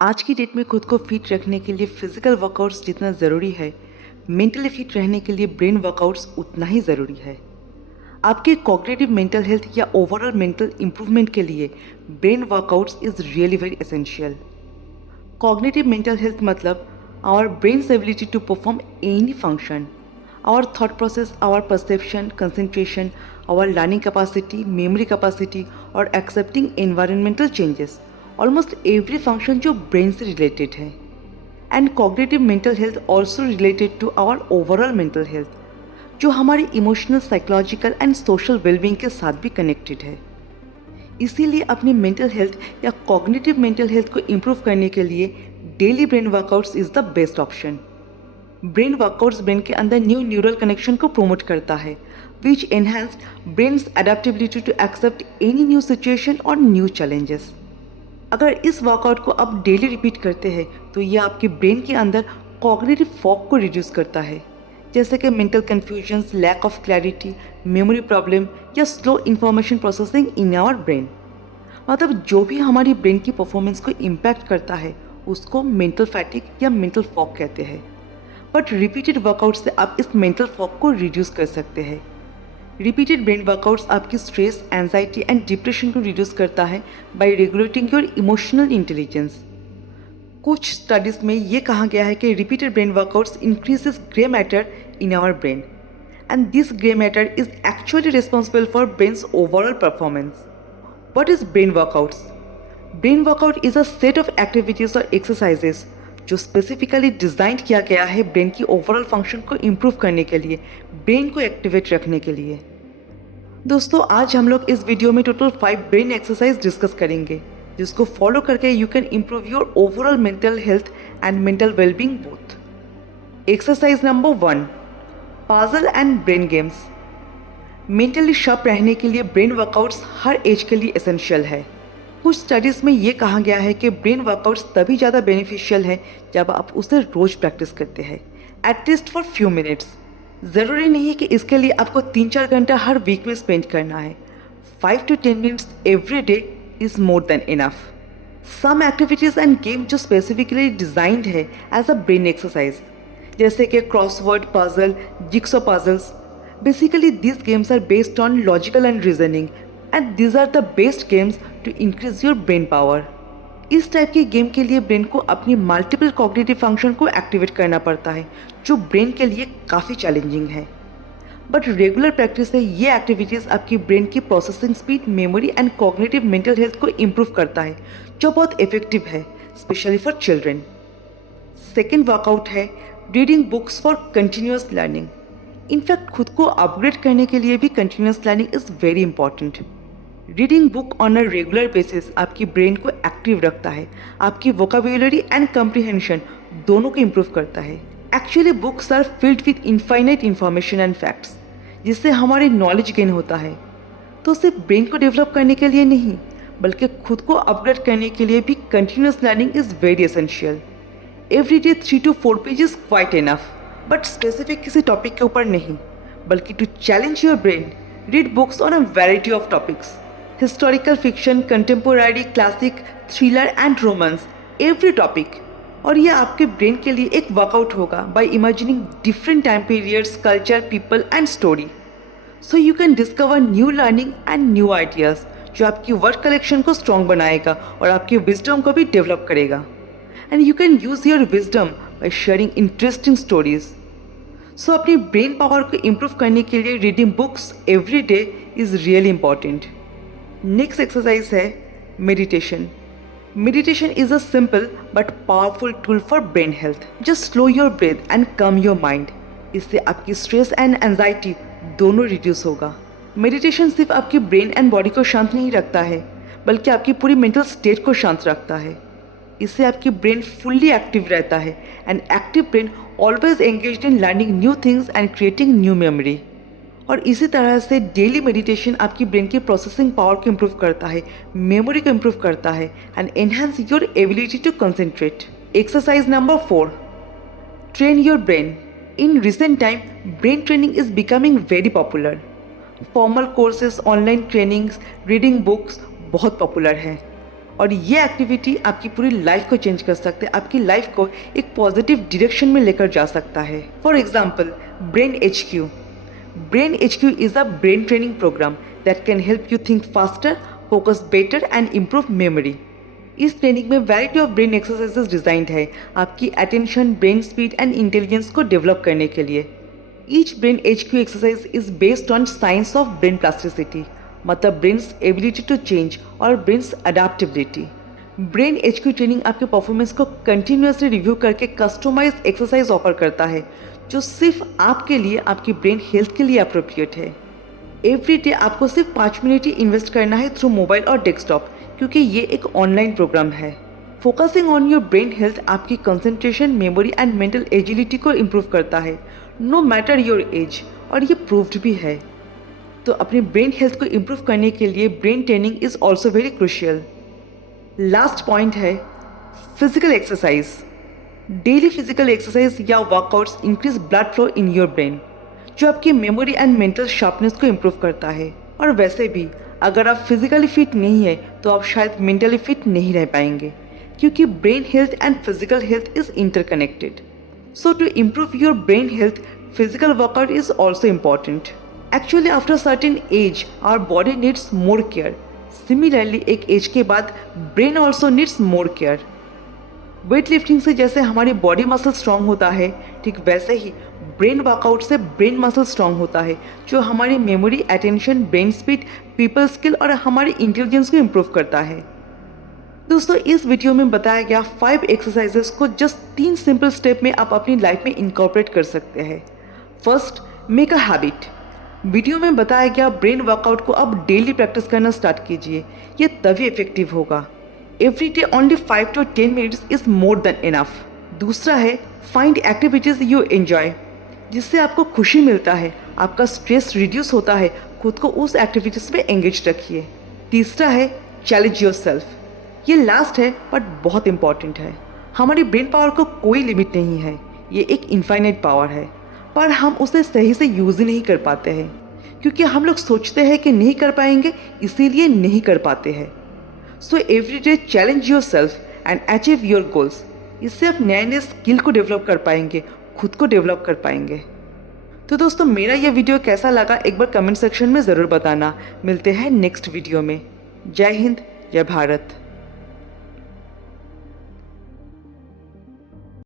आज की डेट में खुद को फिट रखने के लिए फिजिकल वर्कआउट्स जितना ज़रूरी है, मेंटली फिट रहने के लिए ब्रेन वर्कआउट्स उतना ही ज़रूरी है। आपके कॉग्निटिव मेंटल हेल्थ या ओवरऑल मेंटल इंप्रूवमेंट के लिए brain workouts is really very essential. Cognitive mental health मतलब our brain's ability to perform any function, our thought process, our perception, concentration, our learning capacity, memory capacity और accepting environmental changes, almost every function जो brain से related है। And cognitive mental health also related to our overall mental health, जो हमारी emotional, psychological and social wellbeing के साथ भी connected है। इसीलिए अपनी मेंटल हेल्थ या कॉग्निटिव मेंटल हेल्थ को इम्प्रूव करने के लिए daily brain workouts is the best option. Brain workouts brain के अंदर न्यू न्यूरल कनेक्शन को प्रोमोट करता है, which enhance brain's adaptability to accept any new situation और न्यू चैलेंजेस। अगर इस वर्कआउट को आप डेली रिपीट करते हैं तो ये आपके ब्रेन के अंदर कॉग्निटिव फॉग को रिड्यूस करता है, जैसे कि mental confusions, lack of clarity, memory problem या slow information processing in our brain. मतलब जो भी हमारी ब्रेन की परफॉर्मेंस को इम्पैक्ट करता है उसको मेंटल फैटिक या मेंटल फॉग कहते हैं। बट रिपीटेड वर्कआउट से आप इस मेंटल फॉग को रिड्यूस कर सकते हैं। रिपीटेड ब्रेन वर्कआउट्स आपकी स्ट्रेस, एंजाइटी एंड डिप्रेशन को रिड्यूस करता है by regulating your emotional intelligence. कुछ स्टडीज़ में ये कहा गया है कि repeated brain workouts increases grey matter in our brain and this grey matter is actually responsible for brain's overall performance. What is brain workouts? Brain workout is a set of activities और exercises जो specifically design किया गया है brain की overall function को improve करने के लिए, ब्रेन को एक्टिवेट रखने के लिए। दोस्तों, आज हम लोग इस वीडियो में टोटल 5 ब्रेन एक्सरसाइज डिस्कस करेंगे, जिसको फॉलो करके you can improve your overall mental health and mental wellbeing both. Exercise number 1, puzzle and brain games. Mentally sharp रहने के लिए ब्रेन वर्कआउट्स हर एज के लिए एसेंशियल है। कुछ स्टडीज़ में ये कहा गया है कि ब्रेन वर्कआउट्स तभी ज़्यादा बेनिफिशियल है जब आप उसे रोज़ प्रैक्टिस करते हैं, एटलीस्ट फॉर फ्यू मिनट्स। ज़रूरी नहीं है कि इसके लिए आपको 3-4 घंटा हर वीक में स्पेंड करना है। 5 to 10 minutes every day is more than enough. Some activities and game जो स्पेसिफिकली डिज़ाइंड है एज अ ब्रेन एक्सरसाइज, जैसे कि crossword puzzle, jigsaw puzzles. Basically, these games are based on logical and reasoning, and these are the best games to increase your brain power. इस type के game के लिए brain को अपनी multiple cognitive function को activate करना पड़ता है, जो ब्रेन के लिए काफ़ी चैलेंजिंग है। बट रेगुलर प्रैक्टिस से ये एक्टिविटीज़ आपकी ब्रेन की processing speed, memory and cognitive mental health को इम्प्रूव करता है, जो बहुत इफेक्टिव है, specially for children. Second workout है reading books for continuous learning. In fact खुद को अपग्रेड करने के लिए भी continuous learning is very important. Reading book on a regular basis आपकी ब्रेन को एक्टिव रखता है, आपकी वोकेबुलरी एंड कम्प्रीहेंशन दोनों को इम्प्रूव करता है। Actually books are filled with infinite information and facts, जिससे हमारी नॉलेज गेन होता है। तो सिर्फ ब्रेन को डेवलप करने के लिए नहीं, बल्कि खुद को अपग्रेड करने के लिए भी continuous learning is very essential. Every day 3 to 4 pages quite enough, but specific किसी टॉपिक के ऊपर नहीं, बल्कि to challenge your brain, read books on a variety of topics, historical fiction, contemporary, classic, thriller and romance, every topic. और ये आपके brain के लिए एक वर्कआउट होगा by imagining different time periods, culture, people and story, so you can discover new learning and new ideas, जो आपकी word collection को स्ट्रॉन्ग बनाएगा और आपकी विजडम को भी डेवलप करेगा। And you can use your wisdom by sharing interesting stories. So अपनी ब्रेन पावर को इम्प्रूव करने के लिए reading books every day is really important. Next exercise है meditation. Meditation is a simple but powerful tool for brain health. Just slow your breath and calm your mind. इससे आपकी stress and anxiety दोनों reduce होगा। Meditation सिर्फ आपकी brain and body को शांत नहीं रखता है, बल्कि आपकी पूरी मेंटल स्टेट को शांत रखता है। इससे आपकी ब्रेन फुल्ली एक्टिव रहता है, and active brain always engaged in learning new things and creating new memory. और इसी तरह से डेली मेडिटेशन आपकी ब्रेन की प्रोसेसिंग पावर को इम्प्रूव करता है, मेमोरी को इम्प्रूव करता है and enhance your ability to concentrate. Exercise number 4, train your brain. In recent time brain training is becoming very popular. Formal courses, online trainings, reading books बहुत popular है। और ये एक्टिविटी आपकी पूरी लाइफ को चेंज कर सकते हैं, आपकी लाइफ को एक पॉजिटिव डायरेक्शन में लेकर जा सकता है। For example, brain HQ. Brain HQ is a brain training program that can help you think faster, focus better and improve memory. इस ट्रेनिंग में variety of brain exercises designed है आपकी attention, brain speed and intelligence को develop करने के लिए। Each brain HQ exercise is based on science of brain plasticity, मतलब brains ability to change और brains adaptability. Brain HQ training आपके performance को कंटिन्यूसली रिव्यू करके कस्टमाइज एक्सरसाइज ऑफर करता है जो सिर्फ आपके लिए, आपकी ब्रेन हेल्थ के लिए अप्रोप्रिएट है। एवरी डे आपको सिर्फ 5 मिनट ही इन्वेस्ट करना है थ्रू मोबाइल और डेस्कटॉप, क्योंकि ये एक ऑनलाइन प्रोग्राम है। Focusing on your brain health आपकी concentration, memory and mental agility को इम्प्रूव करता है, नो मैटर योर एज, और ये प्रूव्ड भी है। तो अपनी ब्रेन हेल्थ को इम्प्रूव करने के लिए brain training is also very crucial. Last point है physical exercise. Daily physical exercise या workouts increase blood flow in your brain, जो आपकी मेमोरी एंड मेंटल शार्पनेस को इम्प्रूव करता है। और वैसे भी अगर आप फिजिकली फिट नहीं है तो आप शायद मेंटली फिट नहीं रह पाएंगे, क्योंकि brain health and physical health is interconnected. So to improve your brain health, physical workout is also important. Actually after certain age our body needs more care. Similarly एक एज के बाद brain also needs more care. Weight lifting से जैसे हमारी body muscle strong होता है, ठीक वैसे ही ब्रेन वर्कआउट से ब्रेन मसल स्ट्रांग होता है, जो हमारी memory, attention, brain speed, people skill और हमारी इंटेलिजेंस को इम्प्रूव करता है। दोस्तों, इस वीडियो में बताया गया 5 एक्सरसाइजेस को जस्ट 3 सिंपल स्टेप में आप अपनी लाइफ में इनकॉर्पोरेट कर सकते हैं। First, make a habit. Video में बताया गया ब्रेन वर्कआउट को आप डेली प्रैक्टिस करना स्टार्ट कीजिए, ये तभी इफेक्टिव होगा। Every day only 5 to 10 minutes is more than enough. दूसरा है, फाइंड एक्टिविटीज यू एंजॉय, जिससे आपको खुशी मिलता है, आपका स्ट्रेस रिड्यूस होता है, खुद को उस एक्टिविटीज में एंगेज रखिए। तीसरा है, चैलेंज योर सेल्फ। ये लास्ट है बट बहुत इंपॉर्टेंट है। हमारी ब्रेन पावर को कोई लिमिट नहीं है, ये एक इनफाइनाइट पावर है, पर हम उसे सही से यूज़ ही नहीं कर पाते हैं, क्योंकि हम लोग सोचते हैं कि नहीं कर पाएंगे, इसीलिए नहीं कर पाते हैं। So every day challenge your self and achieve your goals. इससे आप नए नए स्किल को डेवलप कर पाएंगे, खुद को डेवलप कर पाएंगे। तो दोस्तों, मेरा ये वीडियो कैसा लगा एक बार कमेंट सेक्शन में ज़रूर बताना। मिलते हैं नेक्स्ट वीडियो में। जय हिंद, जय भारत।